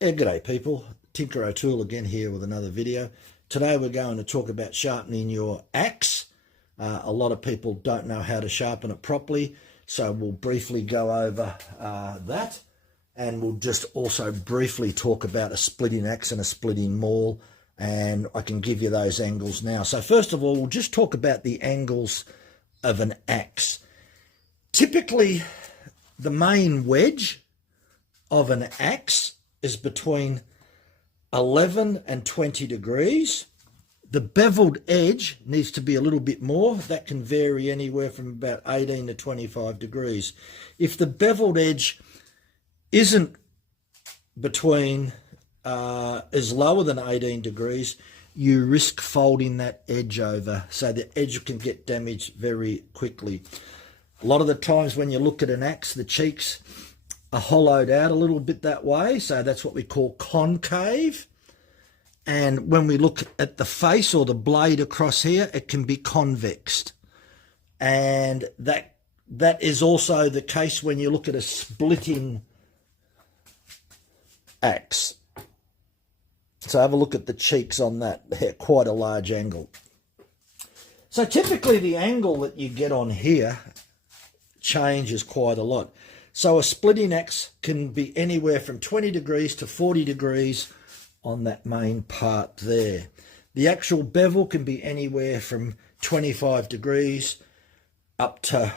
G'day people, Tinker O'Toole again here with another video. Today we're going to talk about sharpening your axe. A lot of people don't know how to sharpen it properly, so we'll briefly go over that, and we'll just also briefly talk about a splitting axe and a splitting maul, and I can give you those angles now. So first of all, we'll just talk about the angles of an axe. Typically, the main wedge of an axe is between 11 and 20 degrees. The beveled edge needs to be a little bit more. That can vary anywhere from about 18 to 25 degrees. If the beveled edge isn't between, is lower than 18 degrees, you risk folding that edge over, so the edge can get damaged very quickly. A lot of the times when you look at an axe, the cheeks are hollowed out a little bit that way, so that's what we call concave. And when we look at the face or the blade across here, it can be convexed, and that is also the case when you look at a splitting axe. So have a look at the cheeks on that. They're quite a large angle. So typically the angle that you get on here changes quite a lot. So a splitting axe can be anywhere from 20 degrees to 40 degrees on that main part there. The actual bevel can be anywhere from 25 degrees up to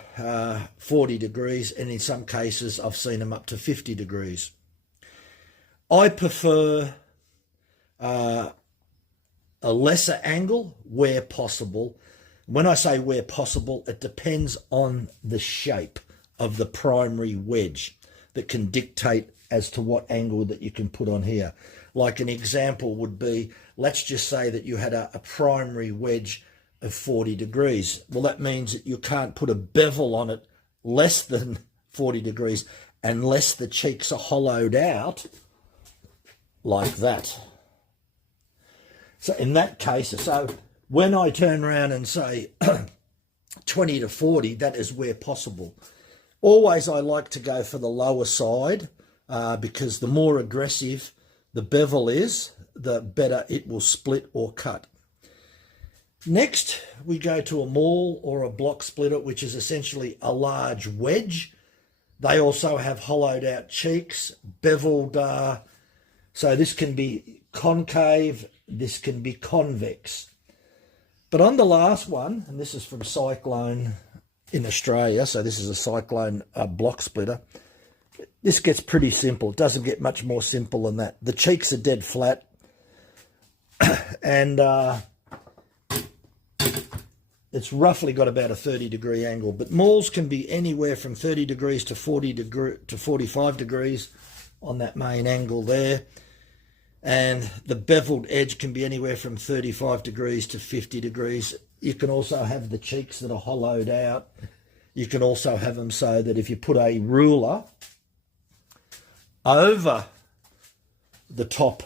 40 degrees, and in some cases I've seen them up to 50 degrees. I prefer a lesser angle where possible. When I say where possible, it depends on the shape of the primary wedge that can dictate as to what angle that you can put on here. Like an example would be, let's just say that you had a primary wedge of 40 degrees. Well, that means that you can't put a bevel on it less than 40 degrees unless the cheeks are hollowed out like that. So in that case, so when I turn around and say 20 to 40, that is where possible. Always I like to go for the lower side because the more aggressive the bevel is, the better it will split or cut. Next, we go to a maul or a block splitter, which is essentially a large wedge. They also have hollowed out cheeks, beveled, so this can be concave, this can be convex. But on the last one, and this is from Cyclone in Australia, so this is a Cyclone block splitter, this gets pretty simple. It doesn't get much more simple than that. The cheeks are dead flat, and it's roughly got about a 30-degree angle. But mauls can be anywhere from 30 degrees to 45 degrees on that main angle there. And the beveled edge can be anywhere from 35 degrees to 50 degrees. You can also have the cheeks that are hollowed out. You can also have them so that if you put a ruler over the top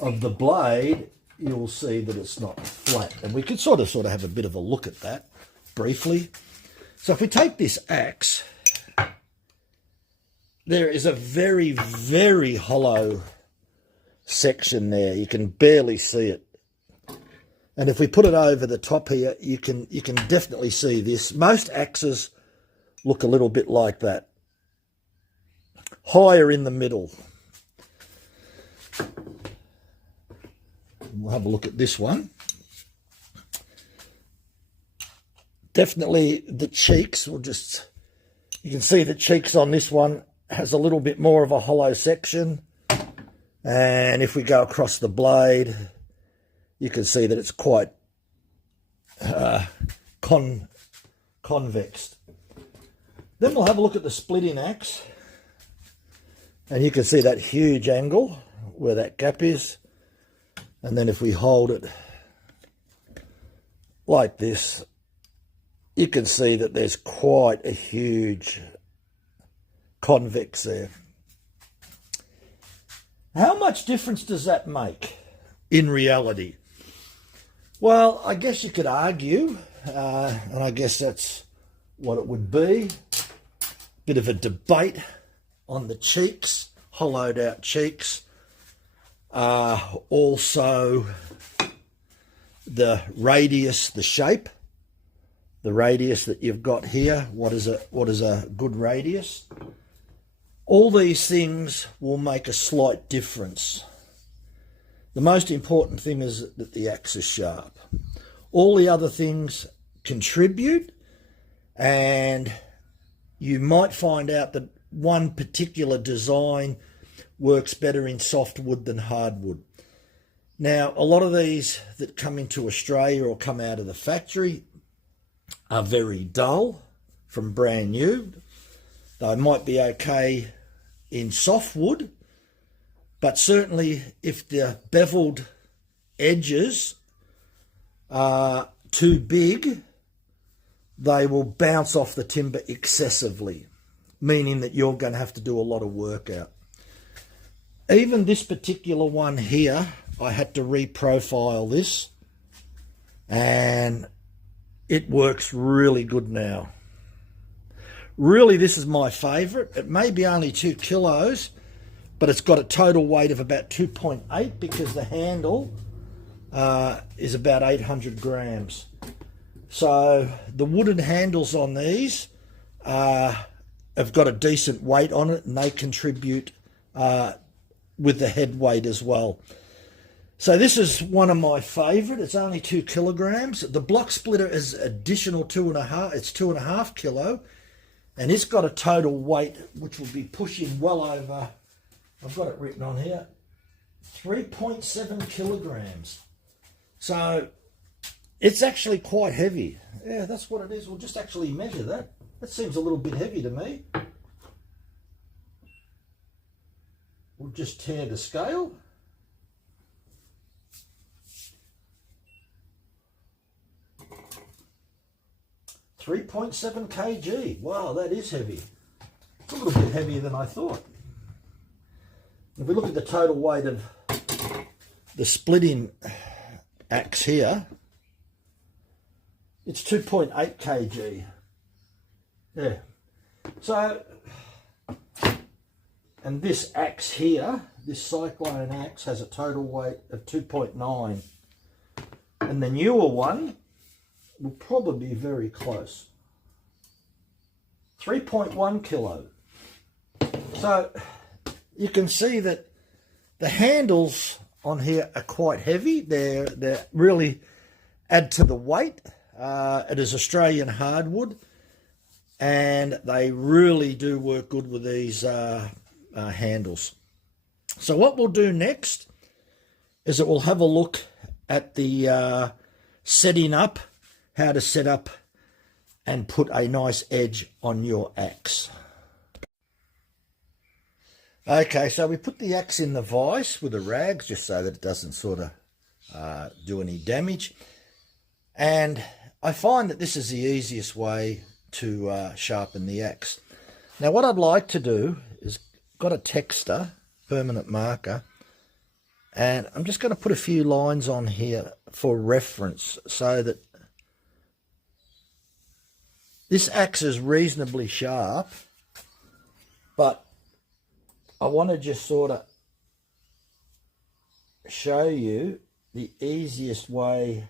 of the blade, you'll see that it's not flat. And we can sort of have a bit of a look at that briefly. So if we take this axe, there is a very, very hollow section there. You can barely see it. And if we put it over the top here, you can definitely see this. Most axes look a little bit like that. Higher in the middle. We'll have a look at this one. Definitely the cheeks will just, you can see the cheeks on this one has a little bit more of a hollow section. And if we go across the blade, you can see that it's quite convex. Then we'll have a look at the splitting axe. And you can see that huge angle where that gap is. And then if we hold it like this, you can see that there's quite a huge convex there. How much difference does that make in reality? Well, I guess you could argue, and I guess that's what it would be. Bit of a debate on the cheeks, hollowed out cheeks. Also the radius, the shape, the radius that you've got here. What is a good radius? All these things will make a slight difference. The most important thing is that the axe is sharp. All the other things contribute, and you might find out that one particular design works better in softwood than hardwood. Now, a lot of these that come into Australia or come out of the factory are very dull from brand new. They might be okay in softwood, but certainly if the beveled edges are too big, they will bounce off the timber excessively, meaning that you're going to have to do a lot of work out. Even this particular one here, I had to reprofile this, and it works really good now. Really, this is my favourite. It may be only 2 kilos, but it's got a total weight of about 2.8 because the handle is about 800 grams. So the wooden handles on these have got a decent weight on it, and they contribute with the head weight as well. So this is one of my favourite. It's only 2 kilograms. The block splitter is additional 2.5. It's 2.5 kilo, and it's got a total weight which will be pushing well over, I've got it written on here, 3.7 kilograms. So it's actually quite heavy. Yeah, that's what it is. We'll just actually measure that. That seems a little bit heavy to me. We'll just tear the scale. .7 kg. Wow, that is heavy. It's a little bit heavier than I thought. If we look at the total weight of the splitting axe here, it's 2.8 kg. Yeah. So, and this axe here, this cyclone axe, has a total weight of 2.9. And the newer one will probably be very close. 3.1 kilo. So you can see that the handles on here are quite heavy. They're really add to the weight. It is Australian hardwood, and they really do work good with these handles. So what we'll do next is that we'll have a look at the setting up, how to set up and put a nice edge on your axe. Okay, so we put the axe in the vise with the rags just so that it doesn't sort of do any damage. And I find that this is the easiest way to sharpen the axe. Now what I'd like to do is, got a texter, permanent marker, and I'm just going to put a few lines on here for reference so that this axe is reasonably sharp, but I want to just sort of show you the easiest way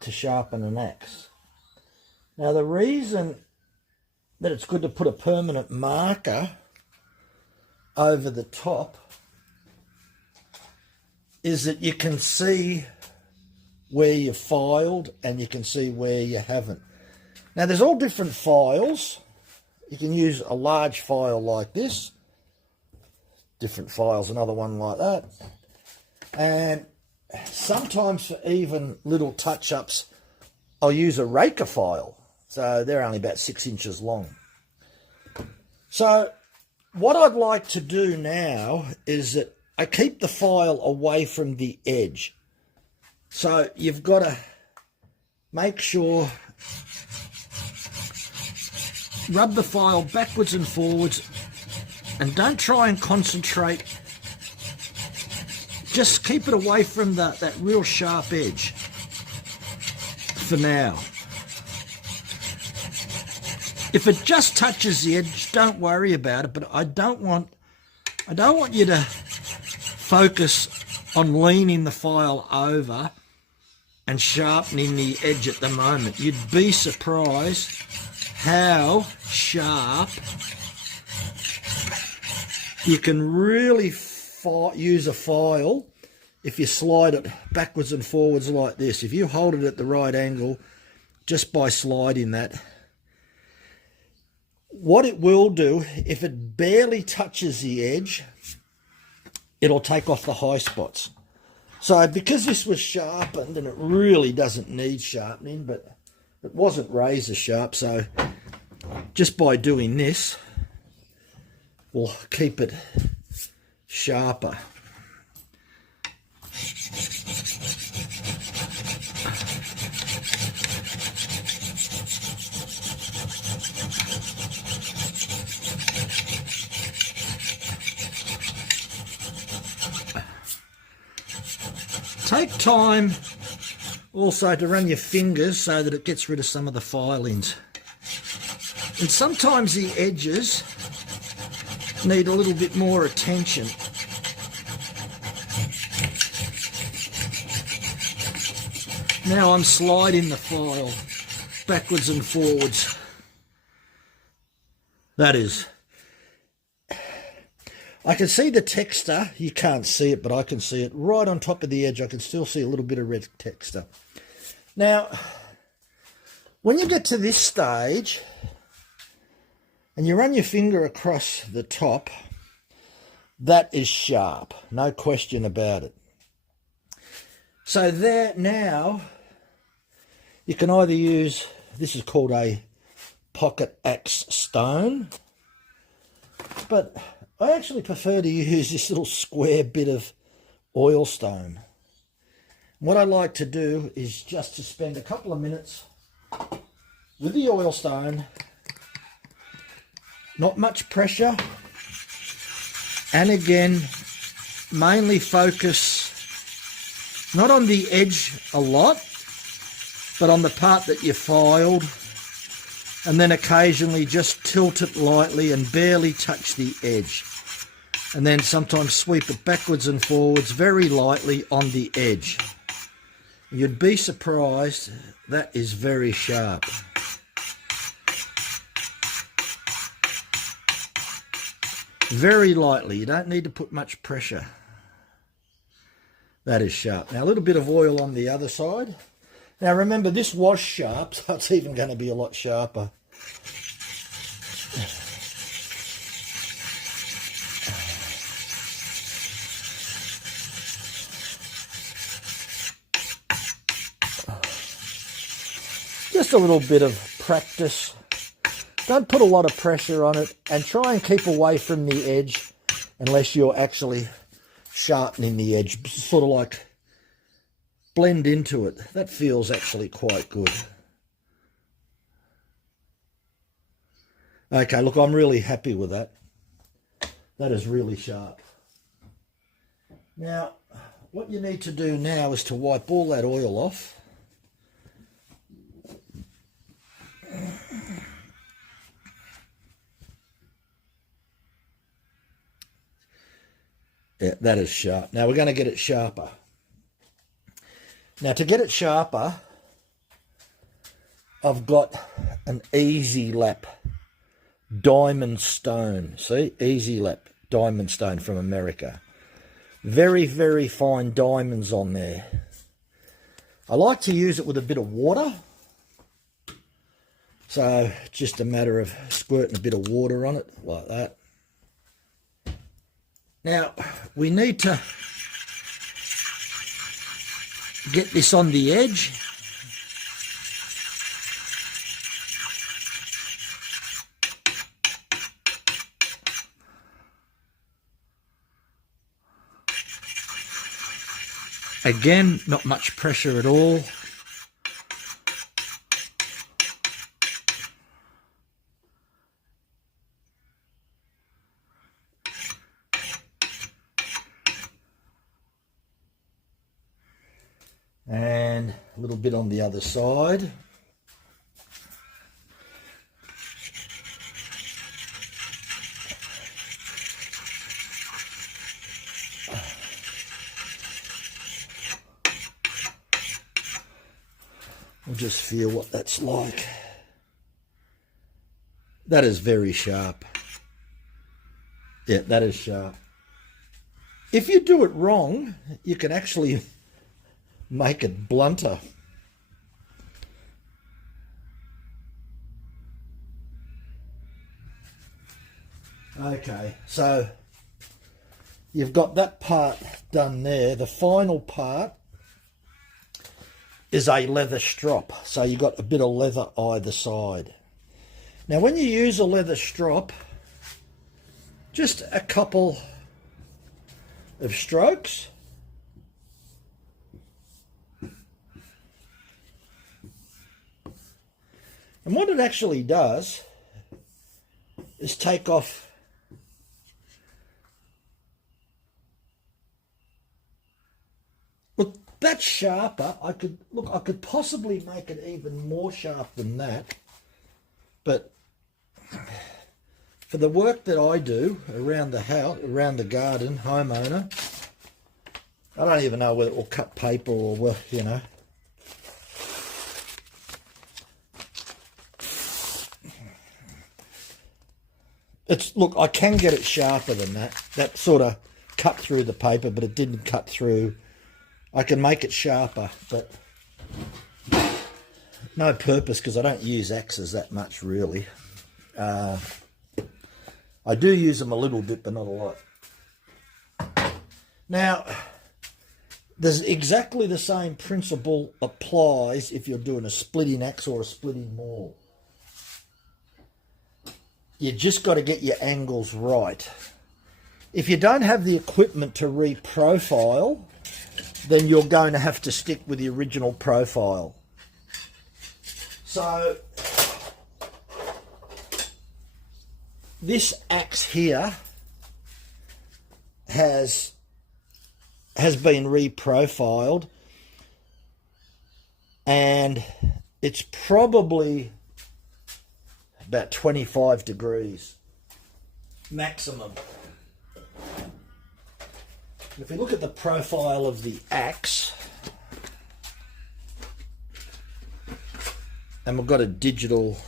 to sharpen an axe. Now the reason that it's good to put a permanent marker over the top is that you can see where you filed and you can see where you haven't. Now there's all different files. You can use a large file like this, different files, another one like that, and sometimes for even little touch-ups I'll use a raker file. So they're only about 6 inches long. So what I'd like to do now is that I keep the file away from the edge. So you've got to make sure, rub the file backwards and forwards, and don't try and concentrate. Just keep it away from that real sharp edge for now. If it just touches the edge, don't worry about it, but I don't want you to focus on leaning the file over and sharpening the edge at the moment. You'd be surprised how sharp you can really use a file if you slide it backwards and forwards like this. If you hold it at the right angle, just by sliding that, what it will do, if it barely touches the edge, it'll take off the high spots. So because this was sharpened, and it really doesn't need sharpening, but it wasn't razor sharp, so just by doing this, we'll keep it sharper. Take time also to run your fingers so that it gets rid of some of the filings. And sometimes the edges need a little bit more attention. Now I'm sliding the file backwards and forwards. That is. I can see the texture. You can't see it, but I can see it right on top of the edge. I can still see a little bit of red texture. Now, when you get to this stage and you run your finger across the top, that is sharp, no question about it. So there now, you can either use, this is called a pocket axe stone, but I actually prefer to use this little square bit of oil stone. What I like to do is just to spend a couple of minutes with the oil stone, not much pressure, and again, mainly focus not on the edge a lot, but on the part that you filed, and then occasionally just tilt it lightly and barely touch the edge. And then sometimes sweep it backwards and forwards very lightly on the edge. You'd be surprised, that is very sharp. Very lightly, you don't need to put much pressure. That is sharp. Now a little bit of oil on the other side. Now remember, this was sharp, so it's even going to be a lot sharper. Just a little bit of practice. Don't put a lot of pressure on it, and try and keep away from the edge unless you're actually sharpening the edge. Sort of like blend into it. That feels actually quite good. Okay, look, I'm really happy with that. That is really sharp. Now, what you need to do now is to wipe all that oil off. Yeah, that is sharp. Now we're going to get it sharper. Now to get it sharper, I've got an Easy Lap diamond stone. See, Easy Lap diamond stone from America. Very, very fine diamonds on there. I like to use it with a bit of water. So just a matter of squirting a bit of water on it like that. Now, we need to get this on the edge. Again, not much pressure at all. And a little bit on the other side. just feel what that's like. That is very sharp. Yeah, that is sharp. If you do it wrong, you can actually make it blunter. Okay, so you've got that part done there. The final part is a leather strop. So you've got a bit of leather either side. Now when you use a leather strop, just a couple of strokes. And what it actually does is take off that's sharper. I could possibly make it even more sharp than that. But for the work that I do around the house, around the garden, homeowner, I don't even know whether it will cut paper or what, you know. Look, I can get it sharper than that. That sort of cut through the paper, but it didn't cut through. I can make it sharper, but no purpose because I don't use axes that much, really. I do use them a little bit, but not a lot. Now, there's exactly the same principle applies if you're doing a splitting axe or a splitting maul. You just got to get your angles right. If you don't have the equipment to reprofile, then you're going to have to stick with the original profile. So this axe here has been reprofiled, and it's probably about 25 degrees maximum. If we look at the profile of the axe, and we've got a digital,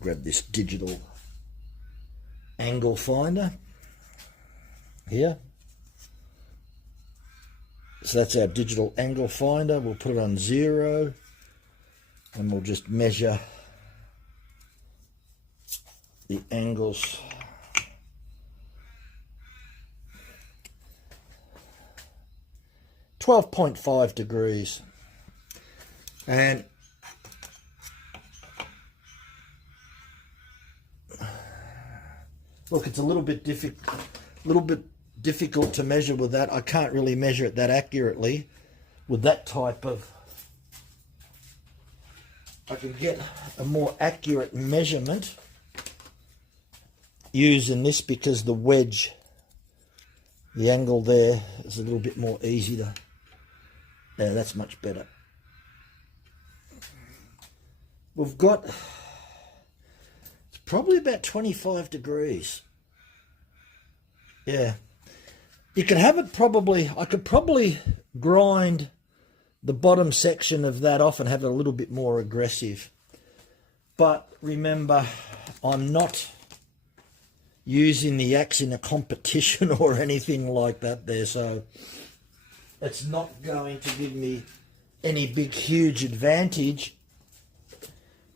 grab this digital angle finder here. So that's our digital angle finder. We'll put it on 0 and we'll just measure the angles. .5 degrees, and look, it's a little bit difficult to measure with that. I can't really measure it that accurately with that type of. I can get a more accurate measurement using this because the wedge, the angle there is a little bit more easy to. Yeah, that's much better. We've got, it's probably about 25 degrees. Yeah. You could have it probably, I could probably grind the bottom section of that off and have it a little bit more aggressive. But remember, I'm not using the axe in a competition or anything like that there, so it's not going to give me any big huge advantage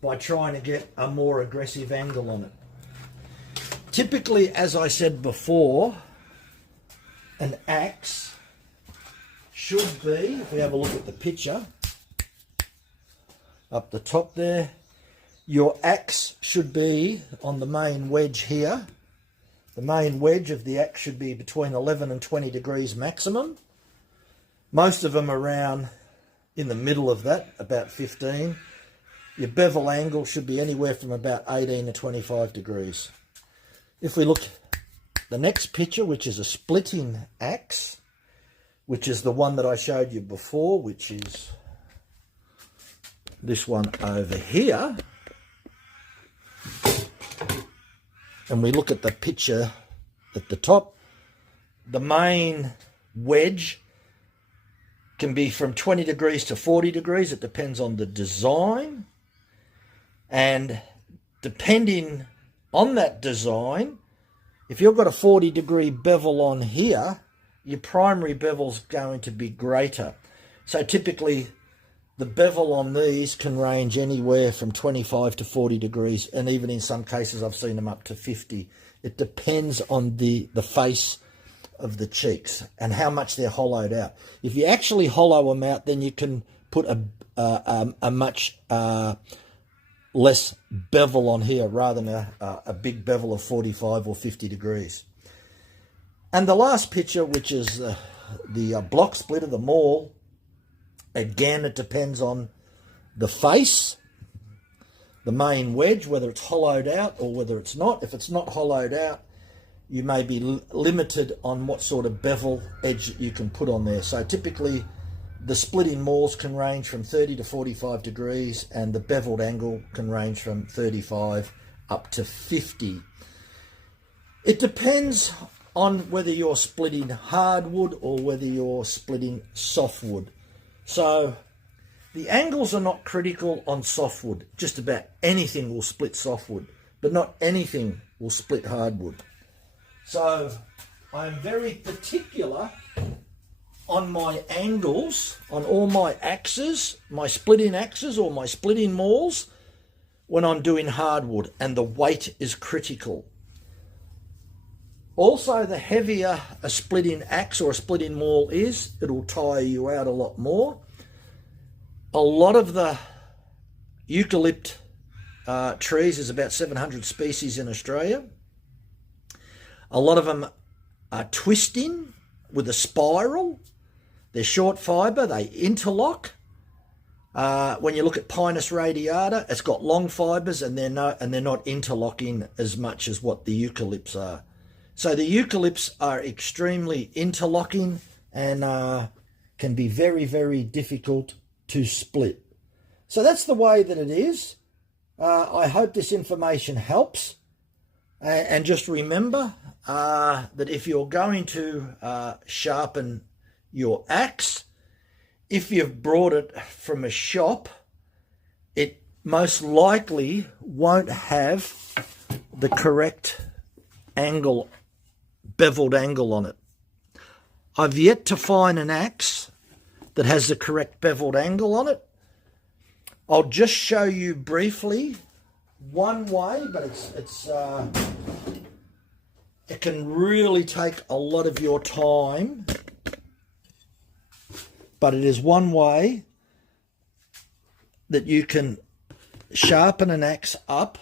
by trying to get a more aggressive angle on it. Typically, as I said before, an axe should be, if we have a look at the picture up the top there, your axe should be on the main wedge here. The main wedge of the axe should be between 11 and 20 degrees maximum. Most of them around in the middle of that, about 15. Your bevel angle should be anywhere from about 18 to 25 degrees. If we look at the next picture, which is a splitting axe, which is the one that I showed you before, which is this one over here. And we look at the picture at the top, the main wedge can be from 20 degrees to 40 degrees. It depends on the design. And depending on that design, if you've got a 40-degree bevel on here, your primary bevel's going to be greater. So typically, the bevel on these can range anywhere from 25 to 40 degrees, and even in some cases I've seen them up to 50. It depends on the face of the cheeks and how much they're hollowed out. If you actually hollow them out, then you can put a much less bevel on here rather than a big bevel of 45 or 50 degrees. And the last picture, which is the block splitter, the maul, again, it depends on the face, the main wedge, whether it's hollowed out or whether it's not. If it's not hollowed out, you may be limited on what sort of bevel edge you can put on there. So typically, the splitting mauls can range from 30 to 45 degrees, and the beveled angle can range from 35 up to 50. It depends on whether you're splitting hardwood or whether you're splitting softwood. So the angles are not critical on softwood. Just about anything will split softwood, but not anything will split hardwood. So I'm very particular on my angles, on all my axes, my splitting axes or my splitting mauls, when I'm doing hardwood, and the weight is critical. Also, the heavier a splitting axe or a splitting maul is, it'll tire you out a lot more. A lot of the eucalypt trees, is about 700 species in Australia. A lot of them are twisting with a spiral. They're short fibre, they interlock. When you look at Pinus radiata, it's got long fibres and they're not interlocking as much as what the eucalypts are. So the eucalypts are extremely interlocking and can be very, very difficult to split. So that's the way that it is. I hope this information helps. And just remember that if you're going to sharpen your axe, if you've brought it from a shop, it most likely won't have the correct angle, beveled angle on it. I've yet to find an axe that has the correct beveled angle on it. I'll just show you briefly one way, but it can really take a lot of your time, but it is one way that you can sharpen an axe up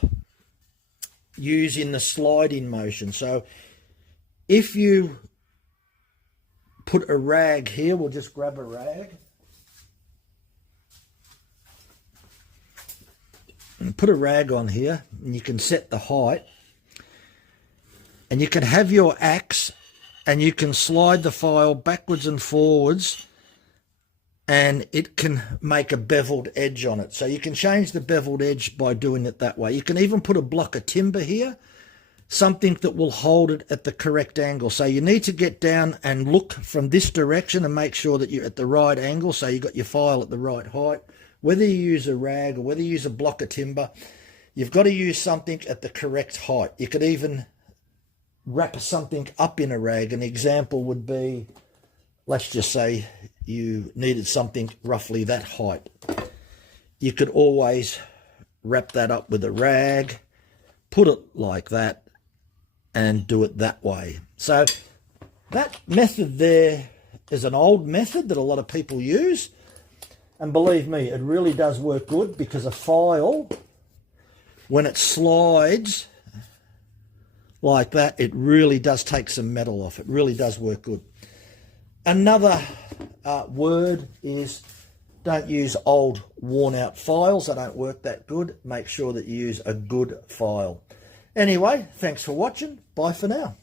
using the sliding motion. So if you put a rag here, we'll just grab a rag and put a rag on here, and you can set the height, and you can have your axe and you can slide the file backwards and forwards, and it can make a beveled edge on it. So you can change the beveled edge by doing it that way. You can even put a block of timber here, something that will hold it at the correct angle. So you need to get down and look from this direction and make sure that you're at the right angle, so you've got your file at the right height. Whether you use a rag or whether you use a block of timber, you've got to use something at the correct height. You could even wrap something up in a rag. An example would be, let's just say you needed something roughly that height. You could always wrap that up with a rag, put it like that, and do it that way. So that method there is an old method that a lot of people use. And believe me, it really does work good, because a file, when it slides like that, it really does take some metal off. It really does work good. Another word is, don't use old worn out files. They don't work that good. Make sure that you use a good file. Anyway, thanks for watching. Bye for now.